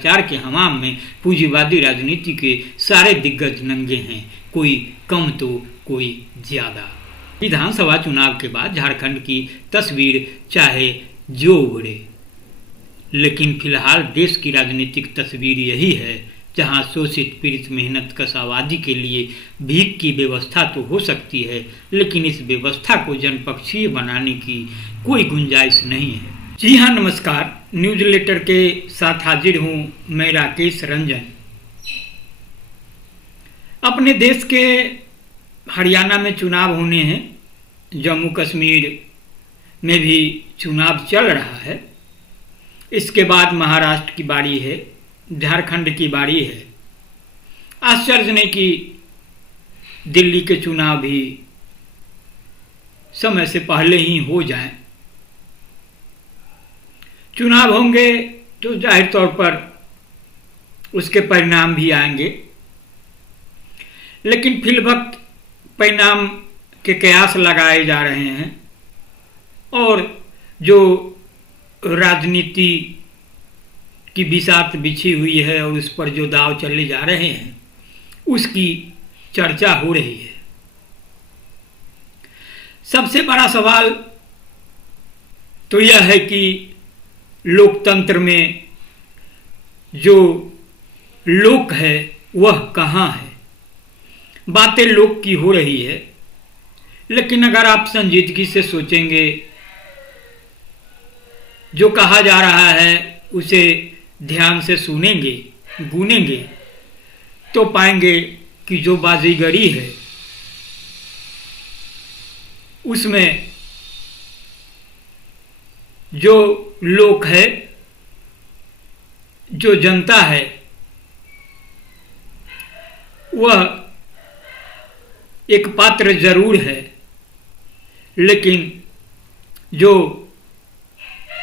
भ्रष्टाचार के हमाम में पूंजीवादी राजनीति के सारे दिग्गज नंगे हैं, कोई कम तो कोई ज्यादा। विधानसभा चुनाव के बाद झारखंड की तस्वीर चाहे जो उभरे, लेकिन फिलहाल देश की राजनीतिक तस्वीर यही है, जहां शोषित पीड़ित मेहनतकश आबादी के लिए भीख की व्यवस्था तो हो सकती है, लेकिन इस व्यवस्था को जनपक्षीय बनाने की कोई गुंजाइश नहीं है। जी हाँ, नमस्कार। न्यूज लेटर के साथ हाजिर हूँ मैं, राकेश रंजन। अपने देश के हरियाणा में चुनाव होने हैं, जम्मू कश्मीर में भी चुनाव चल रहा है, इसके बाद महाराष्ट्र की बारी है, झारखंड की बारी है। आश्चर्य नहीं कि दिल्ली के चुनाव भी समय से पहले ही हो जाएं। चुनाव होंगे तो जाहिर तौर पर उसके परिणाम भी आएंगे, लेकिन फिलवक्त परिणाम के कयास लगाए जा रहे हैं और जो राजनीति की बिसात बिछी हुई है और उस पर जो दाव चले जा रहे हैं उसकी चर्चा हो रही है। सबसे बड़ा सवाल तो यह है कि लोकतंत्र में जो लोक है वह कहाँ है। बातें लोक की हो रही है, लेकिन अगर आप संजीदगी से सोचेंगे, जो कहा जा रहा है उसे ध्यान से सुनेंगे, गूनेंगे, तो पाएंगे कि जो बाजीगरी है उसमें जो लोक है, जो जनता है, वह एक पात्र जरूर है, लेकिन जो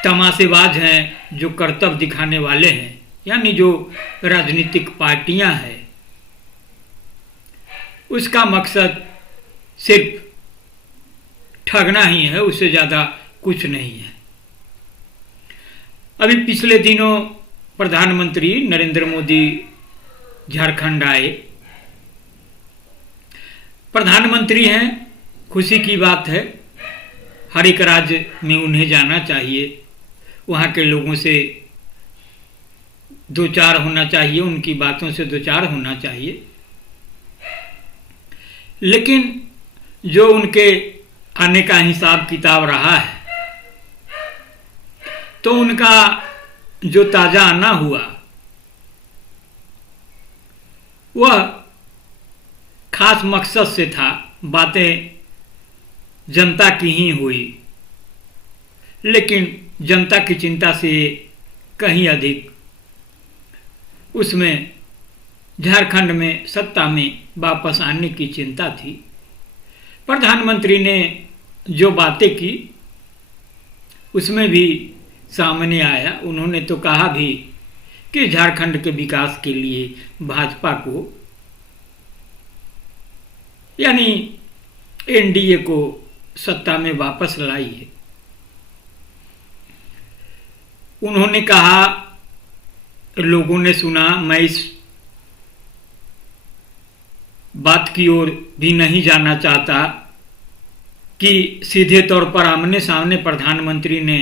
तमाशेबाज हैं, जो कर्तव्य दिखाने वाले हैं, यानी जो राजनीतिक पार्टियां हैं, उसका मकसद सिर्फ ठगना ही है, उससे ज़्यादा कुछ नहीं है। अभी पिछले दिनों प्रधानमंत्री नरेंद्र मोदी झारखंड आए। प्रधानमंत्री हैं, खुशी की बात है, हर एक राज्य में उन्हें जाना चाहिए, वहाँ के लोगों से दो चार होना चाहिए, उनकी बातों से दो चार होना चाहिए। लेकिन जो उनके आने का हिसाब किताब रहा है, तो उनका जो ताज़ा आना हुआ वह खास मकसद से था। बातें जनता की ही हुई, लेकिन जनता की चिंता से कहीं अधिक उसमें झारखंड में सत्ता में वापस आने की चिंता थी। प्रधानमंत्री ने जो बातें की उसमें भी सामने आया, उन्होंने तो कहा भी कि झारखंड के विकास के लिए भाजपा को, यानी एनडीए को सत्ता में वापस लाई है। उन्होंने कहा, लोगों ने सुना, मैं इस बात की ओर भी नहीं जाना चाहता कि सीधे तौर पर आमने सामने प्रधानमंत्री ने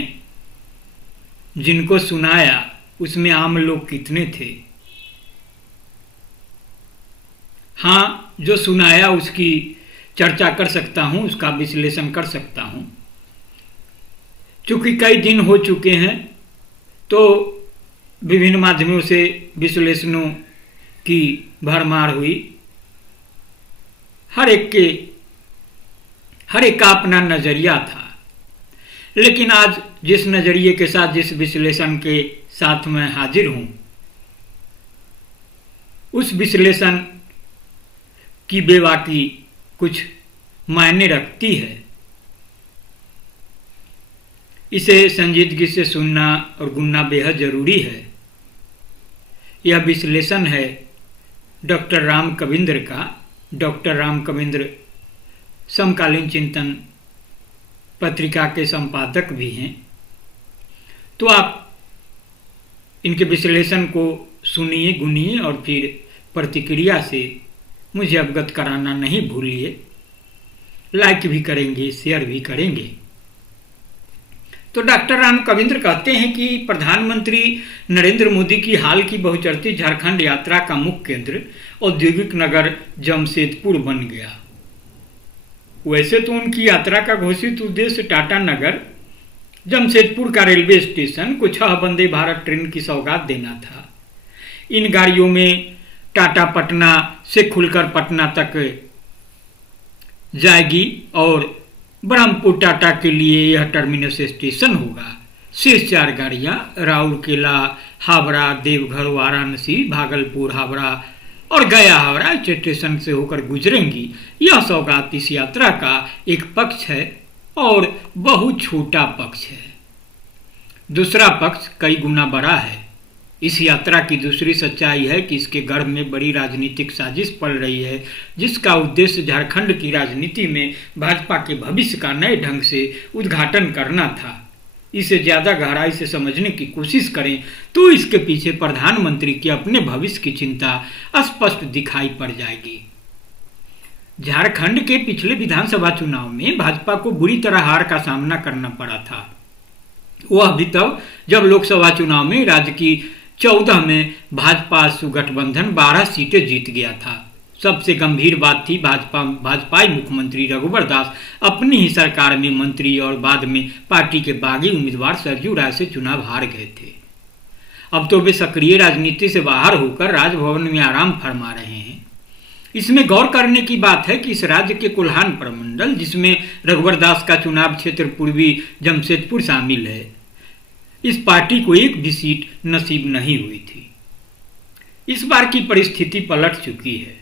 जिनको सुनाया उसमें आम लोग कितने थे। हाँ, जो सुनाया उसकी चर्चा कर सकता हूं, उसका विश्लेषण कर सकता हूं। चूंकि कई दिन हो चुके हैं तो विभिन्न माध्यमों से विश्लेषणों की भरमार हुई। हर एक का अपना नजरिया था, लेकिन आज जिस नजरिए के साथ, जिस विश्लेषण के साथ मैं हाजिर हूं, उस विश्लेषण की बेबाकी कुछ मायने रखती है। इसे संजीदगी से सुनना और गुनना बेहद जरूरी है। यह विश्लेषण है डॉक्टर राम कविंद्र का। डॉक्टर राम कविंद्र समकालीन चिंतन पत्रिका के संपादक भी हैं। तो आप इनके विश्लेषण को सुनिए, गुनिए और फिर प्रतिक्रिया से मुझे अवगत कराना नहीं भूलिए। लाइक भी करेंगे, शेयर भी करेंगे। तो डॉक्टर राम कविंद्र कहते हैं कि प्रधानमंत्री नरेंद्र मोदी की हाल की बहुचर्चित झारखंड यात्रा का मुख्य केंद्र औद्योगिक नगर जमशेदपुर बन गया। वैसे तो उनकी यात्रा का घोषित उद्देश्य टाटा नगर जमशेदपुर का रेलवे स्टेशन को 6 वंदे भारत ट्रेन की सौगात देना था। इन गाड़ियों में टाटा पटना से खुलकर पटना तक जाएगी और ब्रह्मपुर टाटा के लिए यह टर्मिनस स्टेशन होगा। शेष 4 गाड़ियां राउरकेला, हावड़ा, देवघर, वाराणसी, भागलपुर, हावड़ा और गया हावड़ा स्टेशन से होकर गुजरेंगी। यह सौगात इस यात्रा का एक पक्ष है और बहुत छोटा पक्ष है। दूसरा पक्ष कई गुना बड़ा है। इस यात्रा की दूसरी सच्चाई है कि इसके गर्भ में बड़ी राजनीतिक साजिश पड़ रही है, जिसका उद्देश्य झारखंड की राजनीति में भाजपा के भविष्य का नए ढंग से उद्घाटन करना था। इसे ज्यादा गहराई से समझने की कोशिश करें तो इसके पीछे प्रधानमंत्री के अपने भविष्य की चिंता स्पष्ट दिखाई पड़ जाएगी। झारखंड के पिछले विधानसभा चुनाव में भाजपा को बुरी तरह हार का सामना करना पड़ा था। वह भी तब जब लोकसभा चुनाव में राज्य की 14 में भाजपा सुगठबंधन 12 सीटें जीत गया था। सबसे गंभीर बात थी भाजपाई मुख्यमंत्री रघुवर दास अपनी ही सरकार में मंत्री और बाद में पार्टी के बागी उम्मीदवार सरजू राय से चुनाव हार गए थे। अब तो वे सक्रिय राजनीति से बाहर होकर राजभवन में आराम फरमा रहे हैं। इसमें गौर करने की बात है कि इस राज्य के कोल्हान प्रमंडल, जिसमें रघुवर दास का चुनाव क्षेत्र पूर्वी जमशेदपुर शामिल है, इस पार्टी को एक भी सीट नसीब नहीं हुई थी। इस बार की परिस्थिति पलट चुकी है।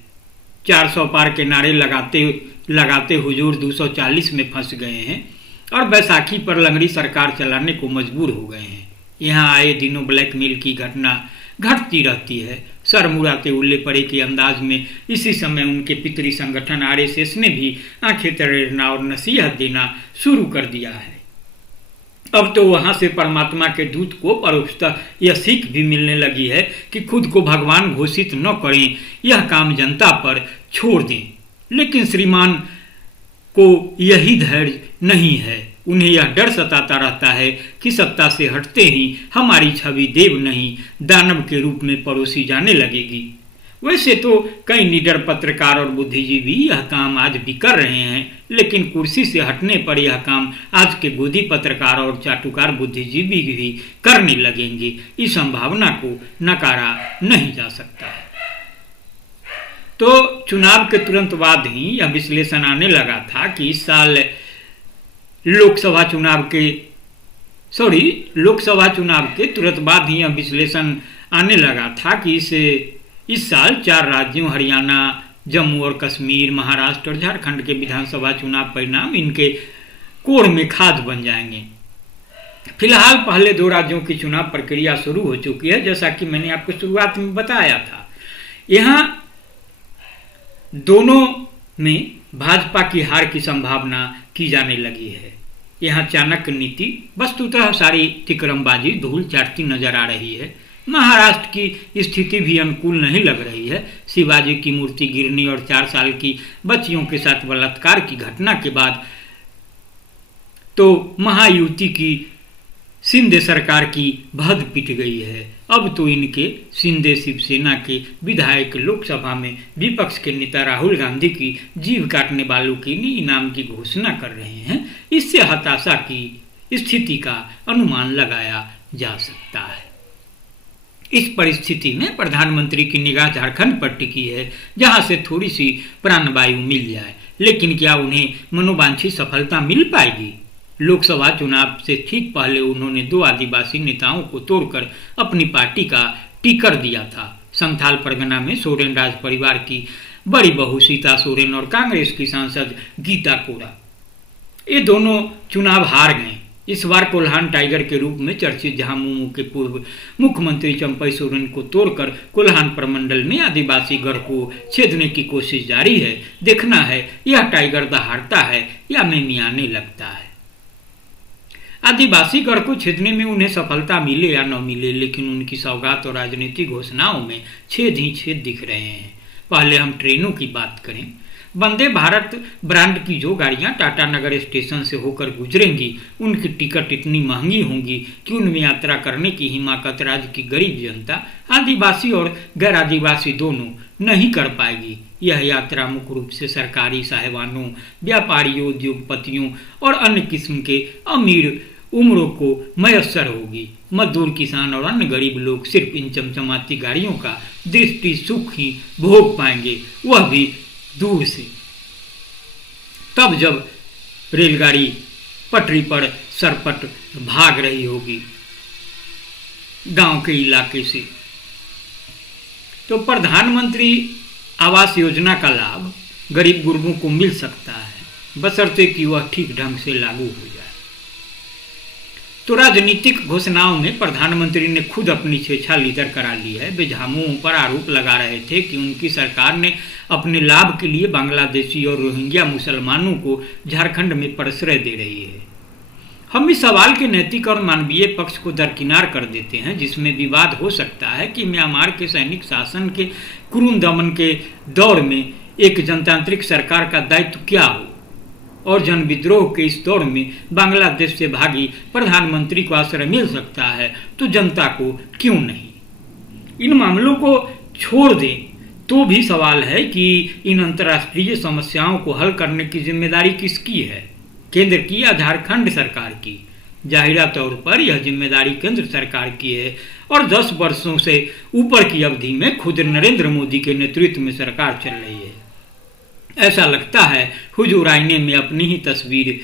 400 पार के नारे लगाते हुजूर 240 में फंस गए हैं और बैसाखी पर लंगड़ी सरकार चलाने को मजबूर हो गए हैं। यहाँ आए दिनों ब्लैकमेल की घटना घटती रहती है। सर मुड़ाते उल्ले पड़े के अंदाज में इसी समय उनके पितरी संगठन आरएसएस ने भी आंखें तरेरना और नसीहत देना शुरू कर दिया है। अब तो वहां से परमात्मा के दूत को परोक्षतः यह सीख भी मिलने लगी है कि खुद को भगवान घोषित न करें, यह काम जनता पर छोड़ दें। लेकिन श्रीमान को यही धैर्य नहीं है। उन्हें यह डर सताता रहता है कि सत्ता से हटते ही हमारी छवि देव नहीं दानव के रूप में परोसी जाने लगेगी। वैसे तो कई निडर पत्रकार और बुद्धिजीवी यह काम आज भी कर रहे हैं, लेकिन कुर्सी से हटने पर यह काम आज के गोदी पत्रकार और चाटुकार बुद्धिजीवी भी करने लगेंगे। इस संभावना को नकारा नहीं जा सकता है। तो चुनाव के तुरंत बाद ही यह विश्लेषण आने लगा था कि इस साल लोकसभा चुनाव के तुरंत बाद ही यह विश्लेषण आने लगा था कि इस साल 4 राज्यों हरियाणा, जम्मू और कश्मीर, महाराष्ट्र और झारखंड के विधानसभा चुनाव परिणाम इनके कोर में खाद बन जाएंगे। फिलहाल पहले 2 राज्यों की चुनाव प्रक्रिया शुरू हो चुकी है, जैसा कि मैंने आपको शुरुआत में बताया था। यहाँ दोनों में भाजपा की हार की संभावना की जाने लगी है। यहाँ चाणक्य नीति वस्तुतः सारी तिकरमबाजी धूल चाटती नजर आ रही है। महाराष्ट्र की स्थिति भी अनुकूल नहीं लग रही है। शिवाजी की मूर्ति गिरने और 4 साल की बच्चियों के साथ बलात्कार की घटना के बाद तो महायुति की शिंदे सरकार की भद पिट गई है। अब तो इनके शिंदे शिवसेना के विधायक लोकसभा में विपक्ष के नेता राहुल गांधी की जीव काटने वालों के लिए इनाम की घोषणा कर रहे हैं। इससे हताशा की स्थिति का अनुमान लगाया जा सकता है। इस परिस्थिति में प्रधानमंत्री की निगाह झारखंड पर टिकी है, जहां से थोड़ी सी प्राणवायु मिल जाए। लेकिन क्या उन्हें मनोवांछित सफलता मिल पाएगी? लोकसभा चुनाव से ठीक पहले उन्होंने 2 आदिवासी नेताओं को तोड़कर अपनी पार्टी का टिकर दिया था। संथाल परगना में सोरेन राज परिवार की बड़ी बहू सीता सोरेन और कांग्रेस की सांसद गीता कोड़ा, ये दोनों चुनाव हार गए। इस बार कोल्हान टाइगर के रूप में चर्चित झामुमो के पूर्व मुख्यमंत्री चंपई सोरेन को तोड़कर कोल्हान प्रमंडल में आदिवासी गढ़ को छेदने की कोशिश जारी है। देखना है यह टाइगर दहाड़ता है या मेमियाने लगता है। आदिवासी गढ़ को छेदने में उन्हें सफलता मिले या न मिले, लेकिन उनकी सौगात और राजनीतिक घोषणाओं में छेद ही छेद दिख रहे हैं। पहले हम ट्रेनों की बात करें। वंदे भारत ब्रांड की जो गाड़ियां टाटा नगर स्टेशन से होकर गुजरेंगी, उनकी टिकट इतनी महंगी होंगी कि उनमें यात्रा करने की हिमाकत राज्य की गरीब जनता, आदिवासी और गैर आदिवासी दोनों, नहीं कर पाएगी। यह यात्रा मुख्य रूप से सरकारी साहेबानों, व्यापारियों, उद्योगपतियों और अन्य किस्म के अमीर उम्रों को मयस्सर होगी। मजदूर, किसान और अन्य गरीब लोग सिर्फ इन चमचमाती गाड़ियों का दृष्टि सुख ही भोग पाएंगे, वह भी दूर से। तब जब रेलगाड़ी पटरी पर सरपट भाग रही होगी गांव के इलाके से, तो प्रधानमंत्री आवास योजना का लाभ गरीब गुरबों को मिल सकता है, बशर्ते कि वह ठीक ढंग से लागू हो जाए। तो राजनीतिक घोषणाओं में प्रधानमंत्री ने खुद अपनी छेछा लीदर करा ली है। वे झामुमो पर आरोप लगा रहे थे कि उनकी सरकार ने अपने लाभ के लिए बांग्लादेशी और रोहिंग्या मुसलमानों को झारखंड में प्रश्रय दे रही है। हम इस सवाल के नैतिक और मानवीय पक्ष को दरकिनार कर देते हैं, जिसमें विवाद हो सकता है कि म्यांमार के सैनिक शासन के क्रूर दमन के दौर में एक जनतांत्रिक सरकार का दायित्व क्या हो, और जन विद्रोह के इस दौर में बांग्लादेश से भागी प्रधानमंत्री को आश्रय मिल सकता है, तो जनता को क्यों नहीं। इन मामलों को छोड़ दें तो भी सवाल है कि इन अंतर्राष्ट्रीय समस्याओं को हल करने की जिम्मेदारी किसकी है, केंद्र की या झारखंड सरकार की। जाहिरा तौर पर यह जिम्मेदारी केंद्र सरकार की है और 10 वर्षों से ऊपर की अवधि में खुद नरेंद्र मोदी के नेतृत्व में सरकार चल रही है। ऐसा लगता है हुजूर आईने में अपनी ही तस्वीर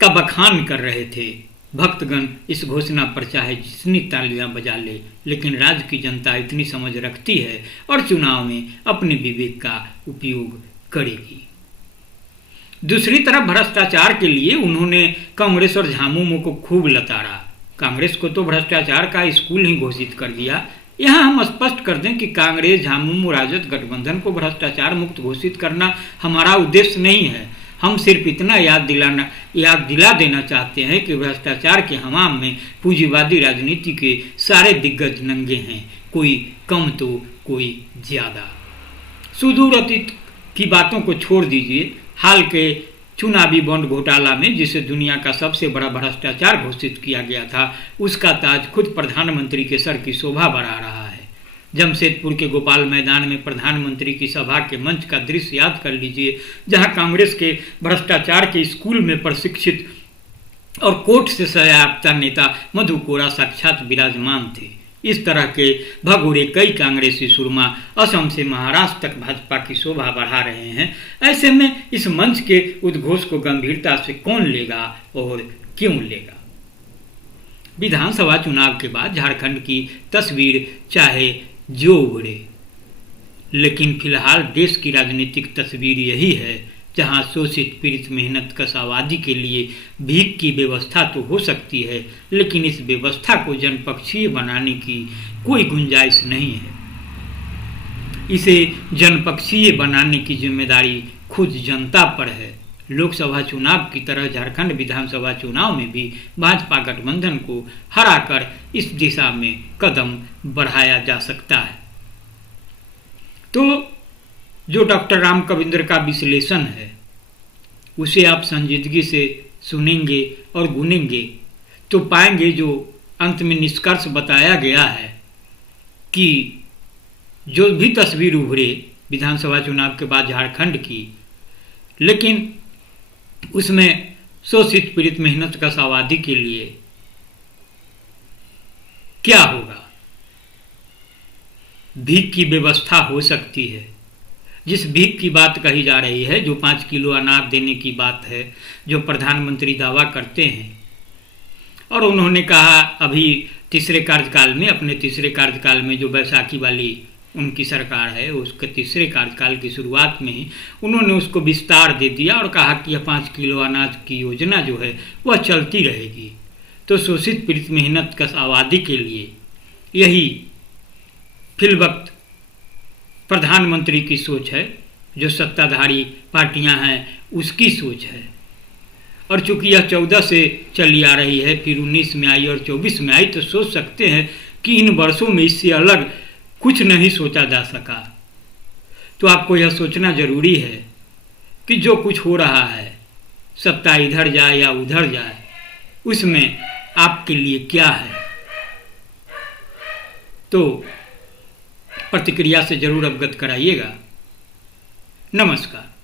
का बखान कर रहे थे। भक्तगण इस घोषणा पर चाहे जितनी तालियां बजा ले, लेकिन राज्य की जनता इतनी समझ रखती है और चुनाव में अपने विवेक का उपयोग करेगी। दूसरी तरफ भ्रष्टाचार के लिए उन्होंने कांग्रेस और झामुमो को खूब लताड़ा। कांग्रेस को तो भ्रष्टाचार का स्कूल ही घोषित कर दिया। यहाँ हम स्पष्ट कर दें कि कांग्रेस, झामुमो, राजद गठबंधन को भ्रष्टाचार मुक्त घोषित करना हमारा उद्देश्य नहीं है। हम सिर्फ इतना याद दिला देना चाहते हैं कि भ्रष्टाचार के हमाम में पूंजीवादी राजनीति के सारे दिग्गज नंगे हैं, कोई कम तो कोई ज्यादा। सुदूर अतीत की बातों को छोड़ दीजिए। हाल के चुनावी बॉन्ड घोटाला में जिसे दुनिया का सबसे बड़ा भ्रष्टाचार घोषित किया गया था, उसका ताज खुद प्रधानमंत्री के सर की शोभा बढ़ा रहा है। जमशेदपुर के गोपाल मैदान में प्रधानमंत्री की सभा के मंच का दृश्य याद कर लीजिए, जहां कांग्रेस के भ्रष्टाचार के स्कूल में प्रशिक्षित और कोर्ट से सजायाफ्ता नेता मधु कोड़ा साक्षात विराजमान थे। इस तरह के भगोड़े कई कांग्रेसी सुरमा असम से महाराष्ट्र तक भाजपा की शोभा बढ़ा रहे हैं। ऐसे में इस मंच के उद्घोष को गंभीरता से कौन लेगा और क्यों लेगा। विधानसभा चुनाव के बाद झारखंड की तस्वीर चाहे जो उभरे, लेकिन फिलहाल देश की राजनीतिक तस्वीर यही है, जहां शोषित पीड़ित मेहनत कश आबादी के लिए भीख की व्यवस्था तो हो सकती है, लेकिन इस व्यवस्था को जनपक्षीय बनाने की कोई गुंजाइश नहीं है। इसे जनपक्षीय बनाने की जिम्मेदारी खुद जनता पर है। लोकसभा चुनाव की तरह झारखंड विधानसभा चुनाव में भी भाजपा गठबंधन को हराकर इस दिशा में कदम बढ़ाया जा सकता है। तो जो डॉक्टर राम कविंद्र का विश्लेषण है, उसे आप संजीदगी से सुनेंगे और गुनेंगे तो पाएंगे जो अंत में निष्कर्ष बताया गया है कि जो भी तस्वीर उभरे विधानसभा चुनाव के बाद झारखंड की, लेकिन उसमें शोषित पीड़ित मेहनत कश आबादी के लिए क्या होगा। भीख की व्यवस्था हो सकती है। जिस भीख की बात कही जा रही है, जो 5 किलो अनाज देने की बात है, जो प्रधानमंत्री दावा करते हैं, और उन्होंने कहा अभी तीसरे कार्यकाल में, अपने तीसरे कार्यकाल में जो बैसाखी वाली उनकी सरकार है, उसके तीसरे कार्यकाल की शुरुआत में ही उन्होंने उसको विस्तार दे दिया और कहा कि यह 5 किलो अनाज की योजना जो है वह चलती रहेगी। तो शोषित पीड़ित मेहनत कश आबादी के लिए यही फिलवक्त प्रधानमंत्री की सोच है, जो सत्ताधारी पार्टियां हैं उसकी सोच है। और चूंकि यह 14 से चली आ रही है, फिर 19 में आई और 24 में आई, तो सोच सकते हैं कि इन वर्षों में इससे अलग कुछ नहीं सोचा जा सका। तो आपको यह सोचना जरूरी है कि जो कुछ हो रहा है, सत्ता इधर जाए या उधर जाए, उसमें आपके लिए क्या है। तो प्रतिक्रिया से जरूर अवगत कराइएगा। नमस्कार।